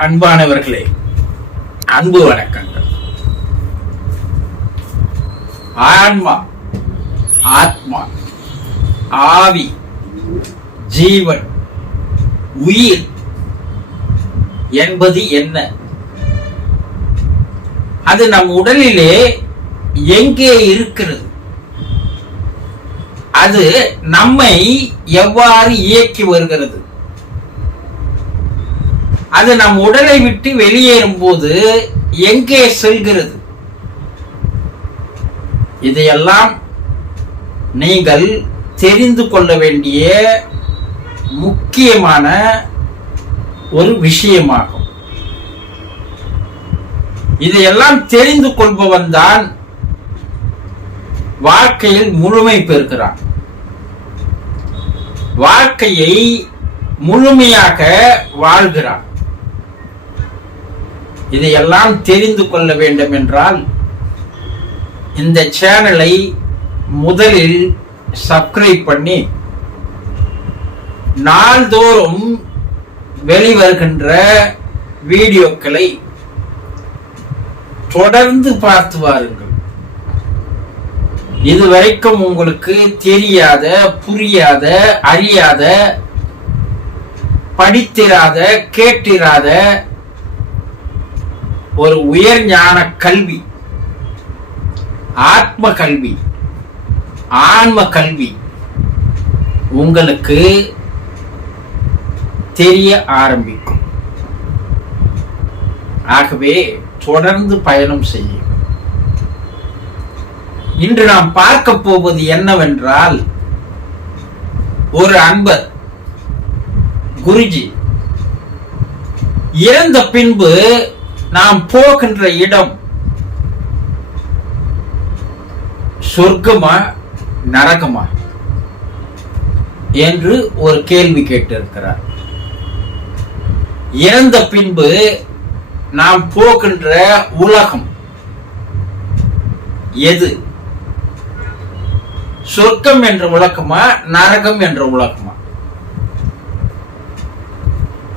அன்பானவர்களே, அன்பு வணக்கங்கள். ஆன்மா, ஆத்மா, ஆவி, ஜீவன், உயிர் என்பது என்ன? அது நம் உடலிலே எங்கே இருக்கிறது? அது நம்மை எவ்வாறு இயக்கி வருகிறது? அது நம் உடலை விட்டு வெளியேறும் போது எங்கே செல்கிறது? இதையெல்லாம் நீங்கள் தெரிந்து கொள்ள வேண்டிய முக்கியமான ஒரு விஷயமாகும். இதையெல்லாம் தெரிந்து கொள்பவன் தான் வாழ்க்கையில் முழுமை பெறுகிறான். வாழ்க்கையை முழுமையாக வாழ்கிறான். இதையெல்லாம் தெரிந்து கொள்ள வேண்டும் என்றால் இந்த சேனலை முதலில் சப்ஸ்கிரைப் பண்ணி நாள்தோறும் வெளிவருகின்ற வீடியோக்களை தொடர்ந்து பார்த்து வாருங்கள். இதுவரைக்கும் உங்களுக்கு தெரியாத, புரியாத, அறியாத, படித்திராத, கேட்டிராத ஒரு உயர் ஞான கல்வி, ஆத்ம கல்வி, ஆன்ம கல்வி உங்களுக்கு தெரிய ஆரம்பிக்கும். ஆகவே தொடர்ந்து பயணம் செய்யும். இன்று நாம் பார்க்க போவது என்னவென்றால், ஒரு அன்பர் குருஜி இறந்த பின்பு நாம் போகின்ற இடம் சொர்க்கமா நரகமா என்று ஒரு கேள்வி கேட்டிருக்கிறார். இறந்த பின்பு நாம் போகின்ற உலகம் எது? சொர்க்கம் என்ற உலகமா, நரகம் என்ற உலகமா?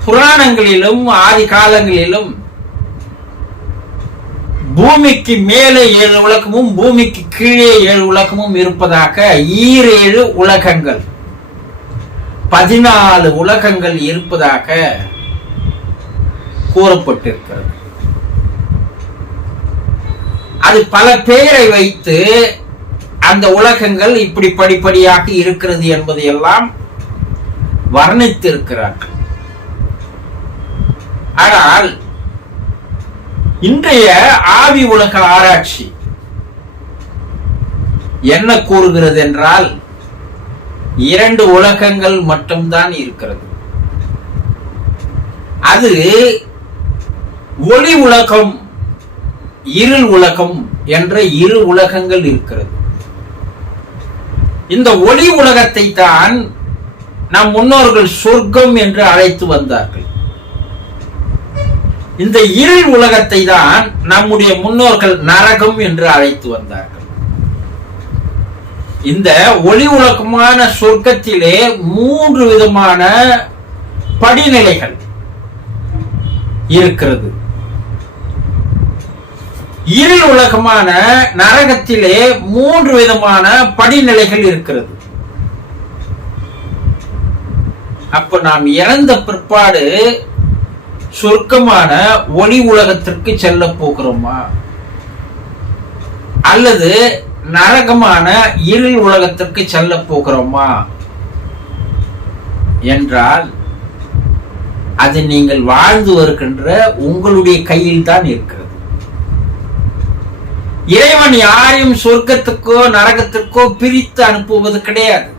புராணங்களிலும் ஆதி காலங்களிலும் பூமிக்கு மேலே 7 உலகமும் பூமிக்கு கீழே 7 உலகமும் இருப்பதாக 7 உலகங்கள், 14 உலகங்கள் இருப்பதாக கூறப்பட்டிருக்கிறது. அது பல பெயரை வைத்து அந்த உலகங்கள் இப்படி படிப்படியாக இருக்கிறது என்பதையெல்லாம் வர்ணித்திருக்கிறார்கள். ஆனால் இன்றைய ஆவி உலக ஆராய்ச்சி என்ன கூறுகிறது என்றால், 2 உலகங்கள் மட்டும்தான் இருக்கிறது. அது ஒளி உலகம், இருள் உலகம் என்ற 2 உலகங்கள் இருக்கிறது. இந்த ஒளி உலகத்தை தான் நம் முன்னோர்கள் சொர்க்கம் என்று அழைத்து வந்தார்கள். இந்த இருள் உலகத்தை தான் நம்முடைய முன்னோர்கள் நரகம் என்று அழைத்து வந்தார்கள். இந்த ஒளி உலகமான சொர்க்கத்திலே 3 விதமான படிநிலைகள் இருக்கிறது. இருள் உலகமான நரகத்திலே 3 விதமான படிநிலைகள் இருக்கிறது. அப்ப நாம் இறந்த பிற்பாடு சொர்க்கமான ஒளி உலகத்திற்கு செல்ல போகிறோமா, அல்லது நரகமான இருள் உலகத்திற்கு செல்ல போகிறோமா என்றால், அது நீங்கள் வாழ்ந்து வருகின்ற உங்களுடைய கையில் தான் இருக்கிறது. இறைவன் யாரையும் சொர்க்கத்துக்கோ நரகத்திற்கோ பிரித்து அனுப்புவது கிடையாது.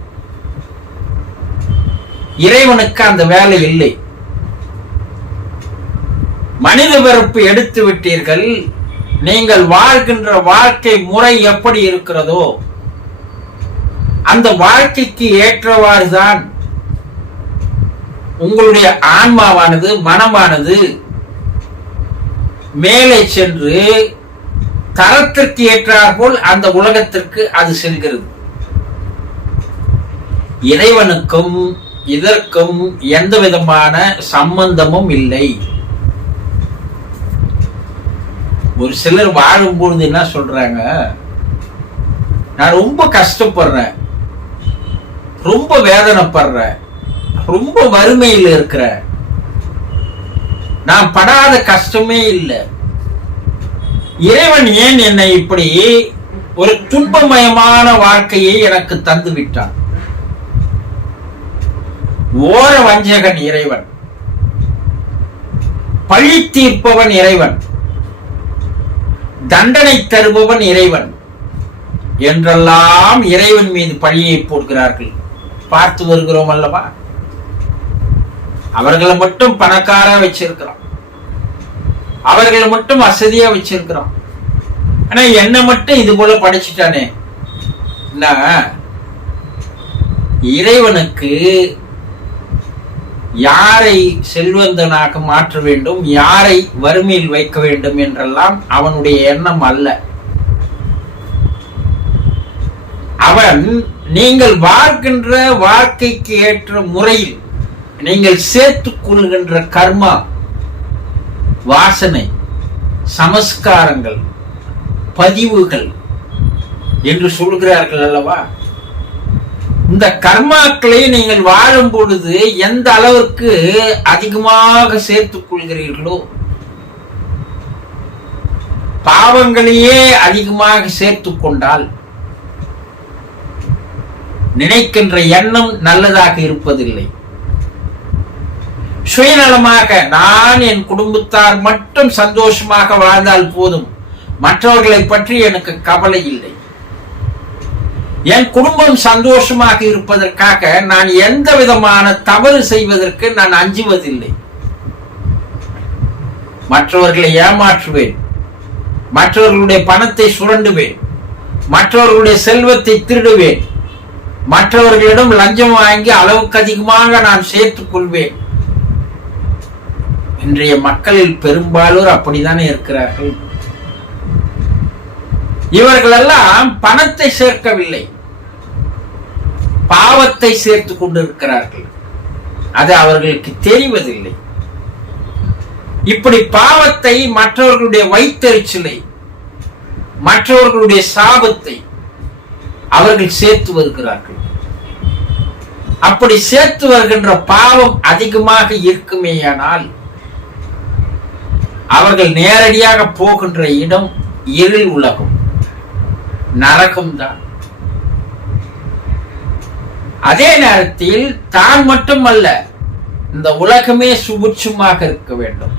இறைவனுக்கு அந்த வேலை இல்லை. மனித பிறப்பு எடுத்து விட்டீர்கள், நீங்கள் வாழ்கின்ற வாழ்க்கை முறை எப்படி இருக்கிறதோ அந்த வாழ்க்கைக்கு ஏற்றவாறுதான் உங்களுடைய ஆன்மாவானது, மனமானது மேலே சென்று தரத்திற்கு ஏற்றாற்போல் அந்த உலகத்திற்கு அது செல்கிறது. இறைவனுக்கும் இதற்கும் எந்த விதமான சம்பந்தமும் இல்லை. ஒரு சிலர் வாழும் பொழுது என்ன சொல்றாங்க, நான் ரொம்ப கஷ்டப்படுறேன், ரொம்ப வேதனைப்படுறேன், ரொம்ப வறுமையில் இருக்கிறேன், நான் படாத கஷ்டமே இல்லை, இறைவன் ஏன் என்னை இப்படி ஒரு துன்பமயமான வாழ்க்கையை எனக்கு தந்து விட்டான். ஓர வஞ்சகன் இறைவன், பழி தீர்ப்பவன் இறைவன், தண்டனை தருபவன் இறைவன் என்றெல்லாம் இறைவன் மீது பழியை போடுகிறார்கள். பார்த்து வருகிறோம் அல்லவா? அவர்களை மட்டும் பணக்காரா வச்சிருக்கிறோம், அவர்களை மட்டும் வசதியா வச்சிருக்கிறோம். ஆனா என்ன மட்டும் இது போல படிச்சுட்டானே. இறைவனுக்கு யாரை செல்வந்தனாக மாற்ற வேண்டும், யாரை வறுமையில் வைக்க வேண்டும் என்றெல்லாம் அவனுடைய எண்ணம் அல்ல. அவன் நீங்கள் வாழ்கின்ற வாழ்க்கைக்கு ஏற்ற முறையில் நீங்கள் சேர்த்துக் கொள்கின்ற கர்மா, வாசனை, சமஸ்காரங்கள், பதிவுகள் என்று சொல்கிறார்கள் அல்லவா? இந்த கர்மாக்களை நீங்கள் வாழும் பொழுது எந்த அளவிற்கு அதிகமாக சேர்த்துக் கொள்கிறீர்களோ, பாவங்களையே அதிகமாக சேர்த்துக் கொண்டால் நினைக்கின்ற எண்ணம் நல்லதாக இருப்பதில்லை. சுயநலமாக நான் என் குடும்பத்தார் மட்டும் சந்தோஷமாக வாழ்ந்தால் போதும், மற்றவர்களை பற்றி எனக்கு கவலை இல்லை, என் குடும்பம் சந்தோஷமாக இருப்பதற்காக நான் எந்த விதமான தவறு செய்வதற்கு நான் அஞ்சுவதில்லை, மற்றவர்களை ஏமாற்றுவேன், மற்றவர்களுடைய பணத்தை சுரண்டுவேன், மற்றவர்களுடைய செல்வத்தை திருடுவேன், மற்றவர்களிடம் லஞ்சம் வாங்கி அளவுக்கு அதிகமாக நான் சேர்த்துக் கொள்வேன். இன்றைய மக்களில் பெரும்பாலோர் அப்படித்தானே இருக்கிறார்கள். இவர்களெல்லாம் பணத்தை சேர்க்கவில்லை, பாவத்தை சேர்த்துக் கொண்டிருக்கிறார்கள். அது அவர்களுக்கு தெரிவதில்லை. இப்படி பாவத்தை, மற்றவர்களுடைய வைத்தறிச்சலை, மற்றவர்களுடைய சாபத்தை அவர்கள் சேர்த்து வருகிறார்கள். அப்படி சேர்த்து வருகின்ற பாவம் அதிகமாக இருக்குமேயானால் அவர்கள் நேரடியாக போகின்ற இடம் இருள் உலகம், நரகம்தான். அதே நேரத்தில் தான் மட்டுமல்ல, இந்த உலகமே சுபிட்சமாக இருக்க வேண்டும்,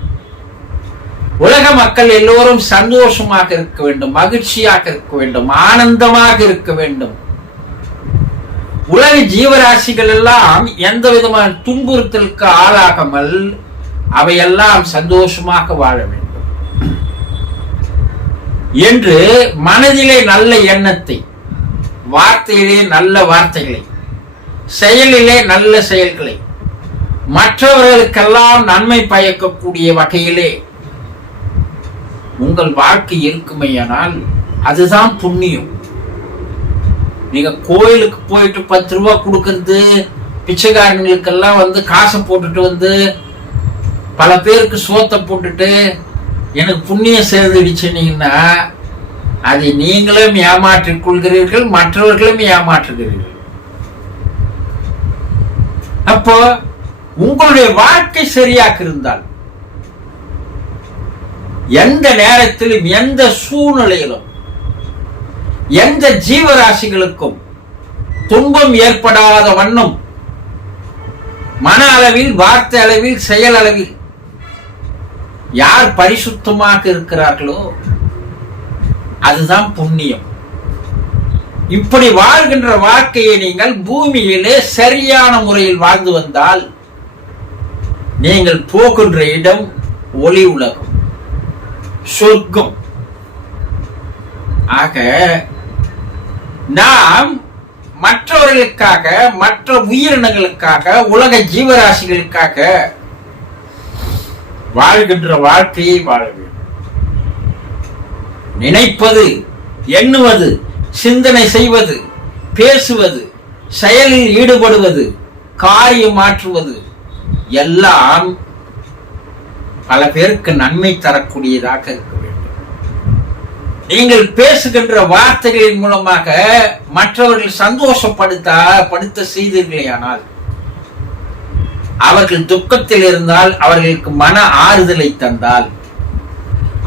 உலக மக்கள் எல்லோரும் சந்தோஷமாக இருக்க வேண்டும், மகிழ்ச்சியாக இருக்க வேண்டும், ஆனந்தமாக இருக்க வேண்டும். உலக ஜீவராசிகள் எல்லாம் எந்த விதமான துன்புறுத்தலுக்கு ஆளாகாமல் அவையெல்லாம் சந்தோஷமாக வாழ வேண்டும் என்று மனதிலே நல்ல எண்ணத்தை, வார்த்தையிலே நல்ல வார்த்தைகளை, செயலிலே நல்ல செயல்களை, மற்றவர்களுக்கெல்லாம் நன்மை பயக்கக்கூடிய வகையிலே உங்கள் வாழ்க்கை இருக்குமையானால் அதுதான் புண்ணியம். நீங்க கோயிலுக்கு போயிட்டு 10 ரூபாய் கொடுக்கறது, பிச்சைக்காரங்களுக்கெல்லாம் வந்து காசை போட்டுட்டு வந்து பல பேருக்கு சோத்தை போட்டுட்டு எனக்கு புண்ணியம் சேர்ந்துடுச்சுனீங்கன்னா அதை நீங்களும் ஏமாற்றிக் கொள்கிறீர்கள், மற்றவர்களும் ஏமாற்றுகிறீர்கள். அப்போ உங்களுடைய வாழ்க்கை சரியாக இருந்தால் எந்த நேரத்திலும், எந்த சூழ்நிலையிலும், எந்த ஜீவராசிகளுக்கும் துன்பம் ஏற்படாத வண்ணம் மன அளவில், வார்த்தை அளவில், செயல் அளவில் யார் பரிசுத்தமாக இருக்கிறார்களோ அதுதான் புண்ணியம். இப்படி வாழ்கின்ற வாழ்க்கையை நீங்கள் பூமியிலே சரியான முறையில் வாழ்ந்து வந்தால் நீங்கள் போகின்ற இடம் ஒளி உலகம், சொர்க்கம். ஆக நாம் மற்றவர்களுக்காக, மற்ற உயிரினங்களுக்காக, உலக ஜீவராசிகளுக்காக வாழ்கின்ற வாழ்க்கையை வாழ வேண்டும். நினைப்பது, எண்ணுவது, சிந்தனை செய்வது, பேசுவது, செயலில் ஈடுபடுவது, காரியம் மாற்றுவது எல்லாம் பல பேருக்கு நன்மை தரக்கூடியதாக இருக்க வேண்டும். நீங்கள் பேசுகின்ற வார்த்தைகளின் மூலமாக மற்றவர்கள் சந்தோஷப்படுத்த செய்தீர்களேயானால், அவர்கள் துக்கத்தில் இருந்தால் அவர்களுக்கு மன ஆறுதலை தந்தால்,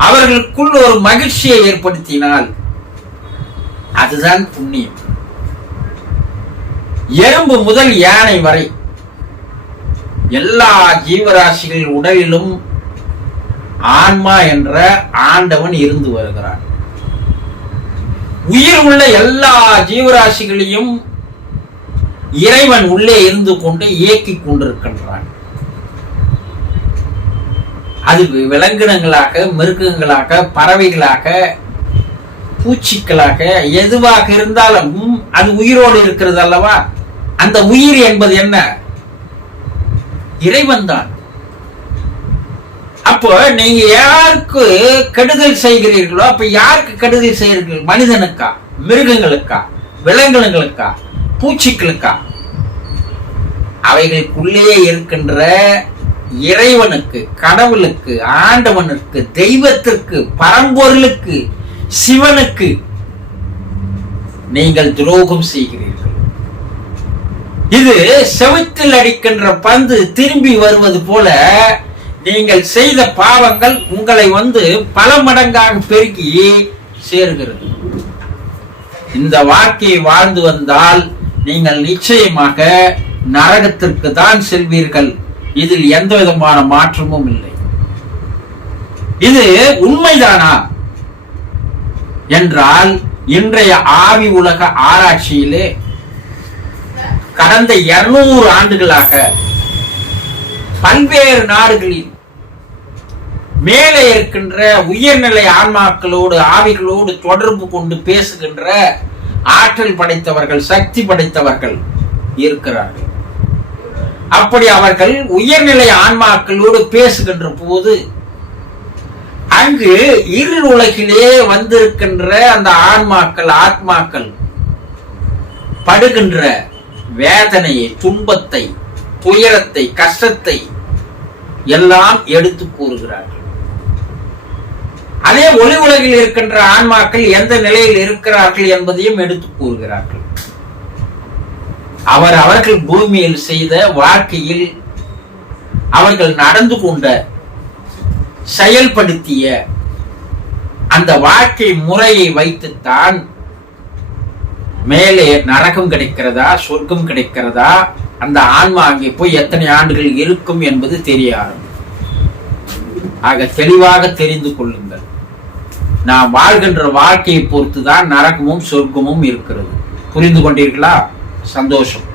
அவர்களுக்குள் ஒரு மகிழ்ச்சியை ஏற்படுத்தினால், அதுதான் புண்ணியம். எறும்பு முதல் யானை வரை எல்லா ஜீவராசிகள் உடலிலும் ஆன்மா என்ற ஆண்டவன் இருந்து வருகிறான். உயிர் உள்ள எல்லா ஜீவராசிகளையும் இறைவன் உள்ளே இருந்து கொண்டு இயக்கிக் கொண்டிருக்கின்றான். அது விலங்கினங்களாக, மிருகங்களாக, பறவைகளாக, பூச்சிக்களாக, எதுவாக இருந்தாலும் அது உயிரோடு இருக்கிறது அல்லவா? அந்த உயிர் என்பது என்ன? இறைவன் தான். அப்போ நீங்க யாருக்கு கெடுதல் செய்கிறீர்களோ, அப்ப யாருக்கு கெடுதல் செய்கிறீர்கள்? மனிதனுக்கா, மிருகங்களுக்கா, விலங்கினங்களுக்கா, பூச்சிகளுக்கா? அவைகளுக்குள்ளே இருக்கின்ற இறைவனுக்கு, கடவுளுக்கு, ஆண்டவனுக்கு, தெய்வத்திற்கு, பரம்பொருளுக்கு, சிவனுக்கு நீங்கள் துரோகம் செய்கிறீர்கள். இது செவுத்தில் அடிக்கின்ற பந்து திரும்பி வருவது போல நீங்கள் செய்த பாவங்கள் உங்களை பல மடங்காக பெருகி சேர்கிறது. இந்த வாழ்க்கையை வாழ்ந்து வந்தால் நீங்கள் நிச்சயமாக நரகத்திற்கு தான் செல்வீர்கள். இதில் எந்த விதமான மாற்றமும் இல்லை. இது உண்மைதானா என்றால், இன்றைய ஆவி உலக ஆராய்ச்சியிலே கடந்த 200 ஆண்டுகளாக பல்வேறு நாடுகளில் மேலே இருக்கின்ற உயர்நிலை ஆன்மாக்களோடு, ஆவிகளோடு தொடர்பு கொண்டு பேசுகின்ற ஆற்றல் படைத்தவர்கள், சக்தி படைத்தவர்கள் இருக்கிறார்கள். அப்படி அவர்கள் உயர்நிலை ஆன்மாக்களோடு பேசுகின்ற போது அங்கு இருள் உலகிலே வந்திருக்கின்ற அந்த ஆத்மாக்கள் படுகின்ற வேதனையை, துன்பத்தை, துயரத்தை, கஷ்டத்தை எல்லாம் எடுத்து கூறுகிறார்கள். அதே ஒளி உலகில் இருக்கின்ற ஆன்மாக்கள் எந்த நிலையில் இருக்கிறார்கள் என்பதையும் எடுத்து கூறுகிறார்கள். அவர்கள் பூமியில் செய்த வாழ்க்கையில் அவர்கள் நடந்து கொண்ட, செயல்படுத்திய அந்த வாழ்க்கை முறையை வைத்துத்தான் மேலே நரகம் கிடைக்கிறதா, சொர்க்கம் கிடைக்கிறதா, அந்த ஆன்மா அங்கே போய் எத்தனை ஆண்டுகள் இருக்கும் என்பது தெரியாது. ஆக தெளிவாக தெரிந்து கொள்ளுங்கள். நாம் வாழ்கின்ற வாழ்க்கையை பொறுத்துதான் நரகமும் சொர்க்கமும் இருக்கிறது. புரிந்து கொண்டீர்களா? சந்தோஷம்.